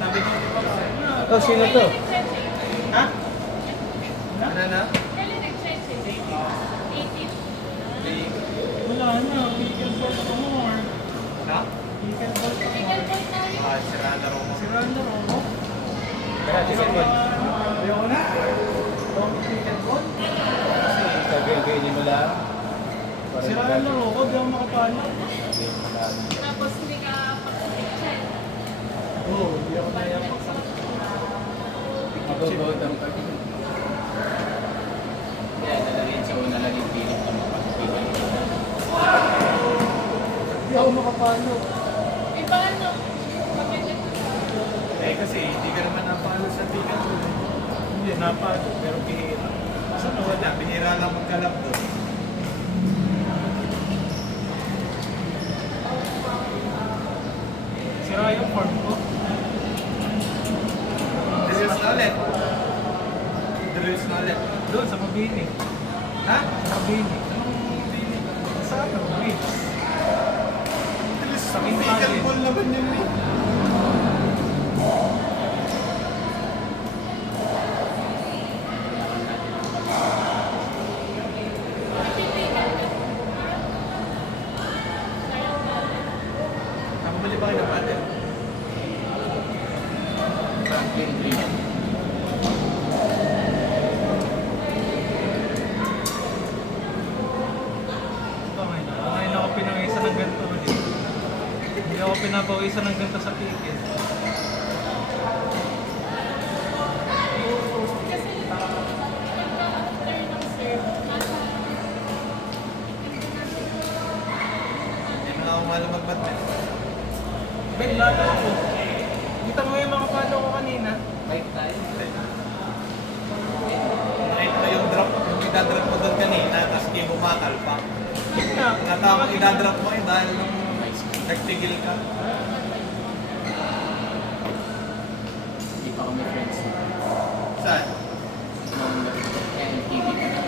Sabi ko, Oh, sino to? ha? Ano na? Wala na, pickleball pa more. Ha? Pickleball pa more. Ah, sira na rin mo. Sira na ako. Kaya, pickleball. Ayoko na. Don't pickleball. Gagawin mo lang. Sira na ako, di ako makapala. Tapos hindi ka pag-picture. Oo, di ako nayapak sa Magugod ang pag Kaya nalalagyan sa una laging pilit na mapagpilit. Di ako makapalo. Iba ano? Pag-edit Eh kasi hindi ka naman napalo sa pickleball. Hindi, napalo, pero bihira. Saan na wala? Bihira lang magkalap doon. Sira yung form ko. Drills na ulit. Drills na ulit. Doon, sa Mabini. Ha? Sa Mabini. Anong bini? Sa ano? Reach. Drills Sa sa Quintanin. pickleball naman yun eh. Nakabali ba kayo ng paddle? Franklin Green. Ngayon ako pinangisan ng ganito ulit. Hindi ako pinapawisan ng ganito sa ticket. kasi pagka-after ng serve, nasa Hindi mo na ako mahal mag-badminton. Ben, lalo ako. Kita mo yung mga palo ko kanina. Bike tayo. Nakita ko yung drop, yung idadrop mo doon kanina, tapos di bumakal pa. Kita. Natawag idadrop mo eh dahil nung nagtigil ka. Hindi pa kami friends. Saan? Nung NTV ka na.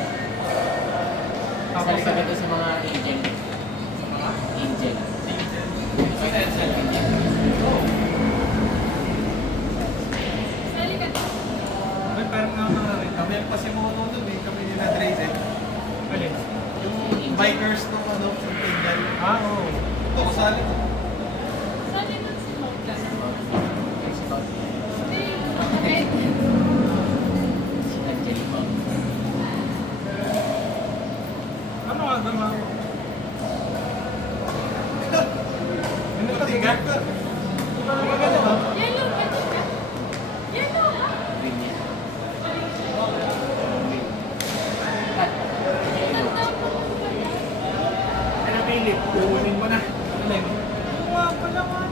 Tapos Sali ka dito sa mga angel. Angel. Financial angel. sali ka. May parang nga mga rin. Kami ang pasimono doon eh, kami nila Drazen. Alin? Yung bikers nung ano, yung Tinggal. Ah, oo. Ito ko sali ko. Sali nun si Mokla. Expert. Hindi, okay. Si Angel pa. Ano nga gama ko? Ano ka Tigat. tigat? Ikaw na maganda ba? Yellow ka dito. Yellow ka. Green yan. Green. Cut. Yellow. Tanda mo ko pala. Ano Philip? Kukunin mo na. Alin? Oo nga pala nga.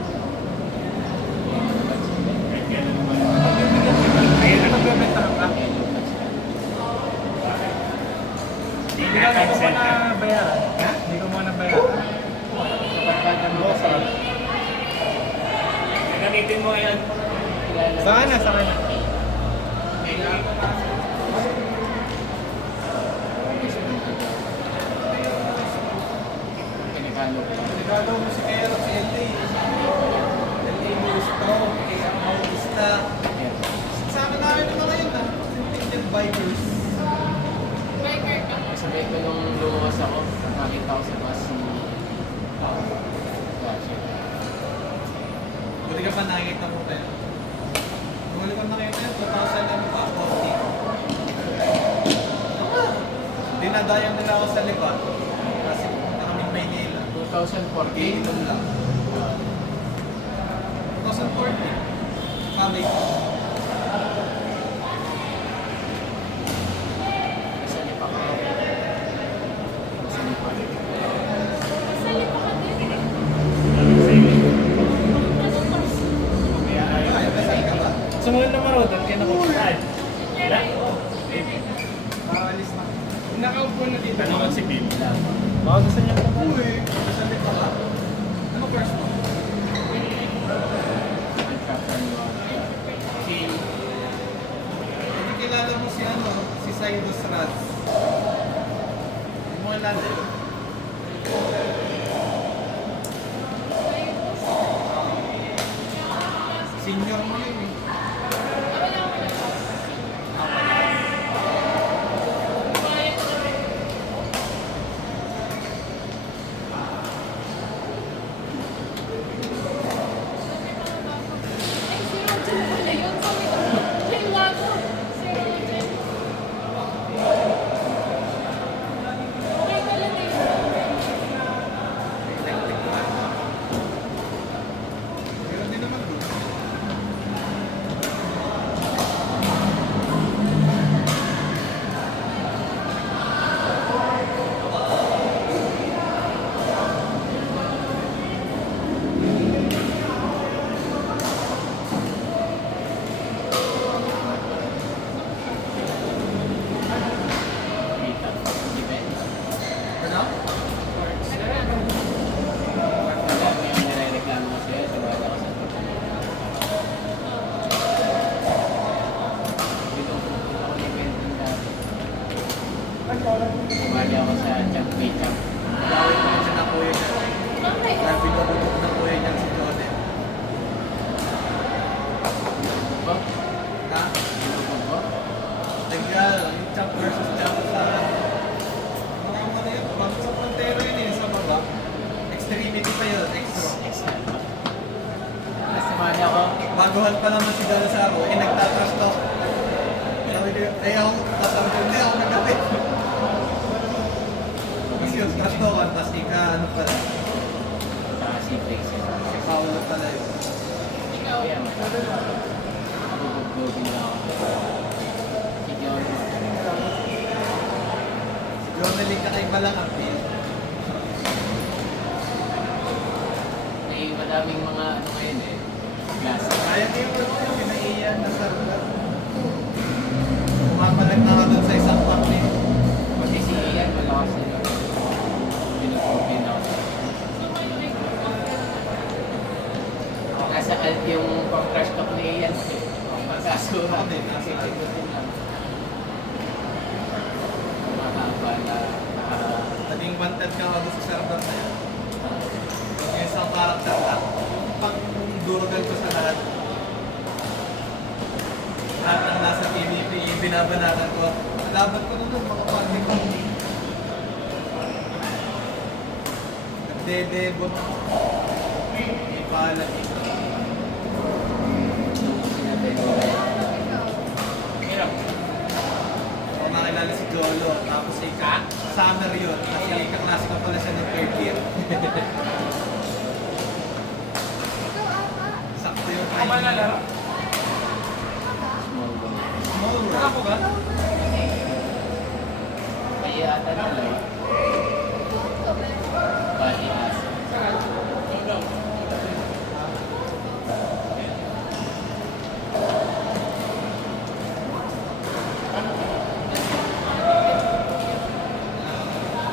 Ayun na. Nagbebenta ka? Hindi ka mo na bayaran. Ha? Hindi ko muna bayaran. Kapag ka mo kasi, Gamitin mo yan. Saan na? Saan na? Pinagalo ko. Regalo mo si Kero, si LA. LA Gusto, kaya ang Maurista. Sama namin naman ngayon na. Tinggal bikers. Biker ka. Sabay ko nung lumuwas ako, nakakita ko sa bus si Buti ka pa nakikita mo tayo. Huli ko nakita yun, 2000 ano pa, 40. Dinadayan nila ako sa likod. Kasi punta kami Maynila. 2014. Ganito lang. 2014. Kami. Nasa lipa ko. Nasa lipa. Sali pa ka din. Ay, kasi ka ba? Sumunod na maroon, kaya naku. Aalis na. Nakaupo na dito. Ano si Bill? Baka gusto niya pa ba? Uy, nasa likod ka. Ano first mo? Si... Hindi kilala mo si ano, si Cyrus Rats. Hindi mo kilala yun? Si Senior mo yun eh. Wala ako na. Bayad ko na rin. Ay, si Roger pala yun. Sabi ko, hila ko. Si Roger. Okay ka lang eh. Electric man. Meron din naman doon. Kita. Event. Ano? Marami yung nirereklamo ko sa'yo. Sumali ako sa dito pupunta ako ng event ng dati. Sumali ako sa Champ Makeup. Gawin mo siya ng kuya niya. Bakit? Kaya pinabubog ng kuya niya si Jode. Ba? Ha? Pinupog ko? Tagal, yung champ versus champ sa mga ano yun, bang sa frontero yun eh, sa baba. Extremity pa yun, extra. Extra pa. Tapos sumali ako. Baguhan pa naman si Galasaro, eh nagtatrash talk. Sabi niya, eh ako, sabi ko, hindi ako nagkapit. Tapos yun, trash talkan, tapos ika, ano pala, Saka si Tracy. si Paolo pala yun. Ikaw. Kaya mabubugbogin lang ako. Si Jordan. Si Jonelyn kakaiba lang ang feel. May madaming mga ano ngayon eh. Klase. Kaya niyo yung pinaiyan na sarap. Umamalag na ka dun sa isang pack niya. Kasi si Ian malakas nila. Pinupogin ako. So, may like, Nasa alt yung pang-crash talk ni Ian. Pagkasura. Ako din, nasa alt. Mahaba na. Naging wanted ka ako sa server na yun. Yung isang character lang. Pang durugan ko sa lahat. Lahat ng nasa PvP, binabanatan ko. Laban ko nun, mga panding ko. Nagdedebot ako. May pala dito. Hirap. Ako nakilala si Jolo, tapos si Ka. Summer yun, kasi kaklase ko pala siya ng third year. Sakto yung timing. Small ball. Small world. Ako ba? Kaya ata dalawa. Bali as.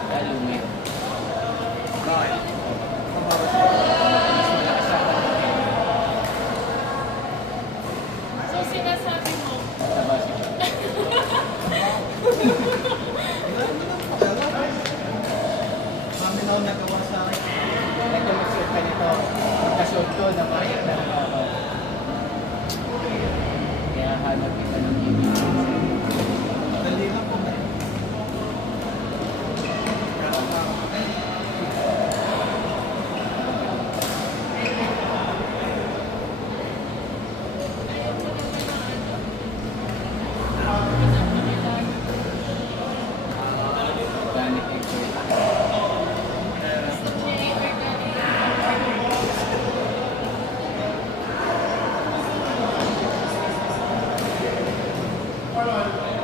Kalungit. Bakit? Kababa siya. Mas malakas ako. so sinasabi mo, Sa basketball. Wala mo lang pakala. Mami na ako nagawa sa akin. Nagkamasyon ka nito. Pagkasyon ko na makita ako. Kaya hanap kita ng ibig. Dali lang po na. Ganit ito. gusto niya i-organic. Bago yan.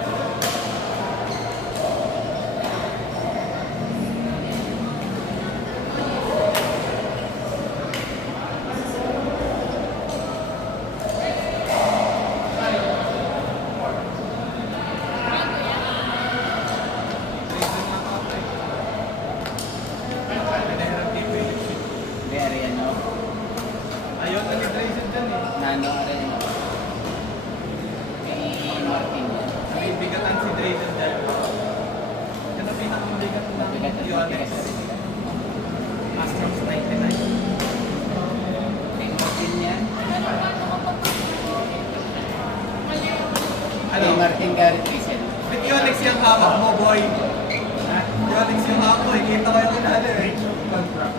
Very ano. Ayun, nag-hydration dyan eh. Nano rin mo. Kay Martin yan. Nabibigatan si Drayden dyan. Yan ang pinakamabigat na Mabigat at Yonex. matigas. Astros 99. Kay Martin yan. Pero paano kapag Martin Garrett Rizal. Ba't Yonex yung hawak mo, boy? Yonex yung hawak mo, kita ko yung inali eh. Contract.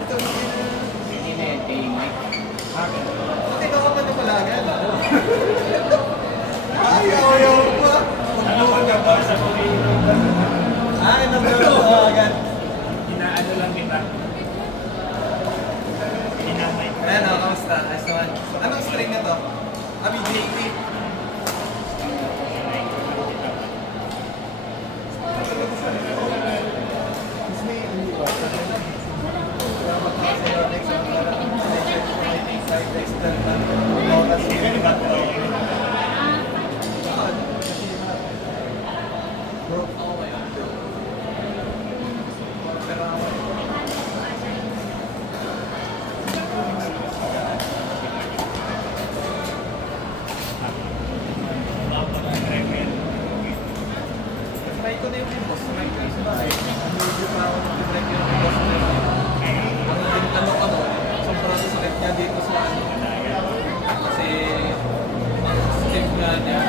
Ito, Hindi na yan, kay Mike. makita ka pa na pala agad. Ay, ayaw pa. Pagbuhan ka ba sa ay, nabulong ko agad. Inaano lang kita. Inamay. Ayan o, kamusta? Ayos naman. Anong string na to? Abi, JT. Try ko na yung boss. Try ko yung sa bahay. Medyo pa ako nag-try ko yung boss na yun. Ang ano ko no, sobrang sakit niya dito sa ano. Kasi ang stiff nga niya.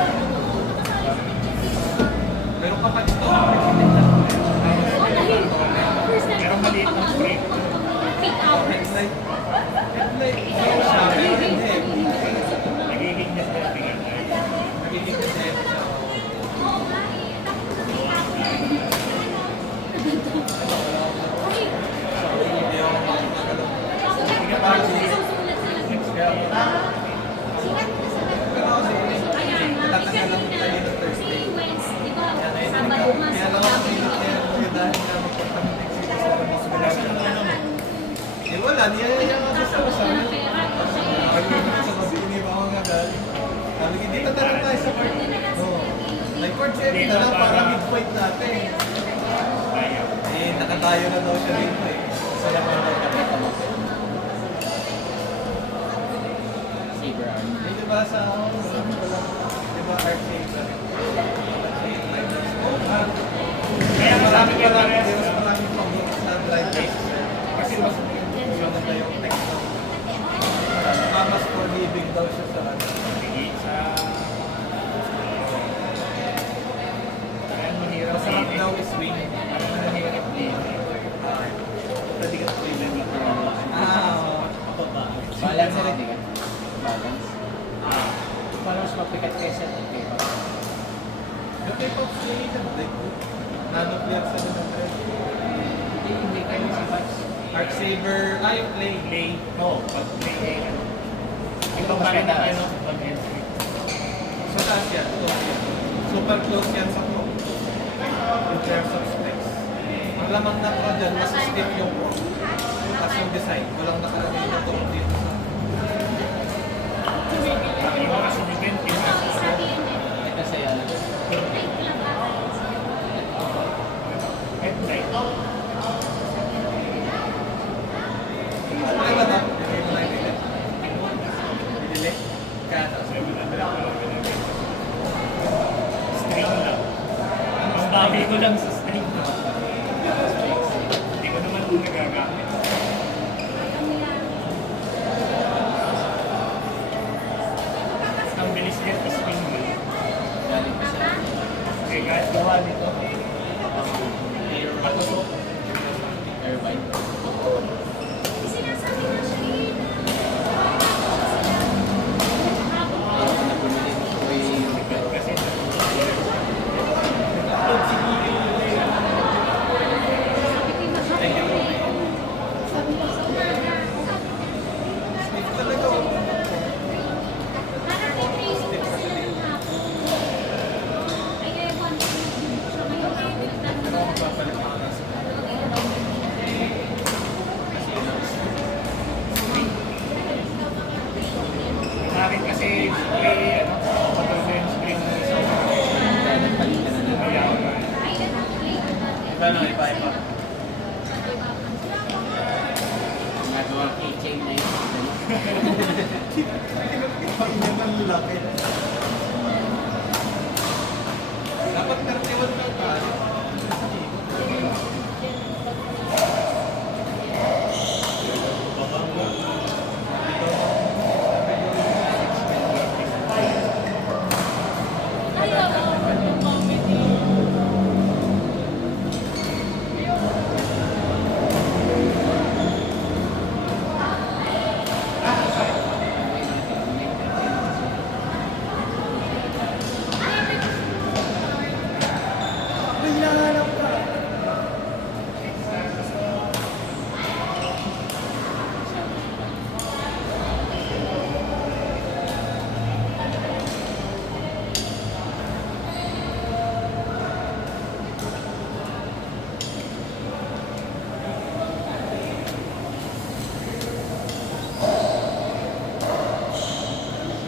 Meron ka pa dito. Pero maliit ng break. Peak hours. Headlight. Headlight. Meron siya. Pero hindi. Nagiging na siya. Nagiging kasi siya. Hindi ako makakagalaw. Pero kasi, tatanggal lang tayo ng Thursday. Kaya lang ako mainit kaya dahil nga magpapamitig sila sa labas. Eh wala, niyaya nga sa sabi. Sa kasi iniba ko nga dahil. Sabi ko, dito tayo tayo sa court. Oo. Like court safety na lang para mid-fight natin. Eh, nakatayo na daw siya dito eh. Saya ko na daw nakita mo. Saber arm. Eh, di ba sa di ba art saver? Kaya marami pa lang, mas marami pang hits na drive races. Kasi mas maganda yung text daw. Mas for living daw siya sa ano. Masarap daw swing. Mahirap din. Pwede ka swing na dito. Balance na rin, di ka? Balance. Parang mas mapikat kaysa ito. Yung K-pop swing is like nano-clear sa ng thread. Hindi kayo si Vibes. Arc Saver, yung play. Play. Oo, pag play. Ito pa rin na ano. pag-entry. Sa taas yan, close yan. Super close yan sa pro. In terms of specs. Ang lamang na pro dyan, mas stiff yung pro. Tapos yung design, walang nakalagay na pro dito sa... Yung mga sinibente. Ito sa'yo. Headlight. Ano ba ito? Bigay mo na yung bilit. Binili? Kano? String lang. Ang dami ko lang sa string. Hindi ko naman ito nagagamit. Ang bilis niya sa string mo. Galing ko sa Kasi kahit gawa nito, Airbyte. Ayaw ko na bumili. Ito yung kasi Stiff talaga oh. Pero ako magpapalit ako ng screen. akin kasi may patulog yung string mo sa palitan na lang. kaya Iba na, iba. Nagawa keychain na yun. Pag naman laki. Dapat 31 ka.